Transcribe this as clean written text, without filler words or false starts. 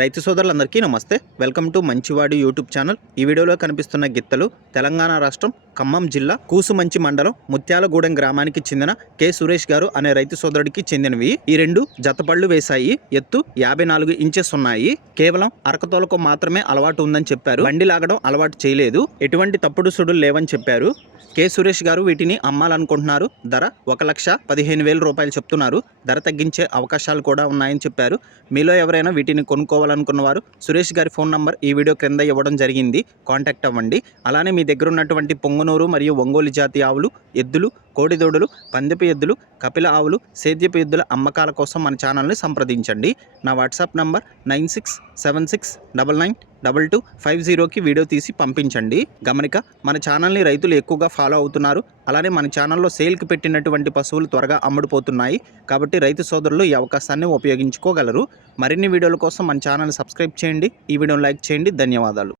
రైతు సోదరులందరికీ నమస్తే. వెల్కమ్ టు మంచివాడి యూట్యూబ్ ఛానల్. ఈ వీడియోలో కనిపిస్తున్న గిత్తలు తెలంగాణ రాష్ట్రం ఖమ్మం జిల్లా కూసుమంచి మండలం ముత్యాలగూడెం గ్రామానికి చెందిన కె సురేష్ గారు అనే రైతు సోదరుడికి చెందినవి. ఈ రెండు జతపళ్ళు వేశాయి. ఎత్తు 54 ఇంచెస్ ఉన్నాయి. కేవలం అరకతోలకు మాత్రమే అలవాటు ఉందని చెప్పారు. బండి లాగడం అలవాటు చేయలేదు. ఎటువంటి తప్పుడు సుడులు లేవని చెప్పారు. కె సురేష్ గారు వీటిని అమ్మాలనుకుంటున్నారు. ధర 1,15,000 రూపాయలు చెప్తున్నారు. ధర తగ్గించే అవకాశాలు కూడా ఉన్నాయని చెప్పారు. మీలో ఎవరైనా వీటిని కొనుక్కోవాలనుకున్న వారు సురేష్ గారి ఫోన్ నంబర్ ఈ వీడియో క్రింద ఇవ్వడం జరిగింది. కాంటాక్ట్ అవ్వండి. అలానే మీ దగ్గర ఉన్నటువంటి పొంగునూరు మరియు ఒంగోలు జాతి ఆవులు, ఎద్దులు, కోడిదూడలు, పందెపు ఎద్దులు, కపిల ఆవులు, సేద్యపు ఎద్దుల అమ్మకాల కోసం మన ఛానల్ని సంప్రదించండి. నా వాట్సాప్ నంబర్ 9676992250కి వీడియో తీసి పంపించండి. గమనిక, మన ఛానల్ని రైతులు ఎక్కువగా ఫాలో అవుతున్నారు. అలానే మన ఛానల్లో సేల్కి పెట్టినటువంటి పశువులు త్వరగా అమ్ముడుపోతున్నాయి. కాబట్టి రైతు సోదరులు ఈ అవకాశాన్ని ఉపయోగించుకోగలరు. మరిన్ని వీడియోల కోసం మన ఛానల్ సబ్స్క్రైబ్ చేయండి. ఈ వీడియోని లైక్ చేయండి. ధన్యవాదాలు.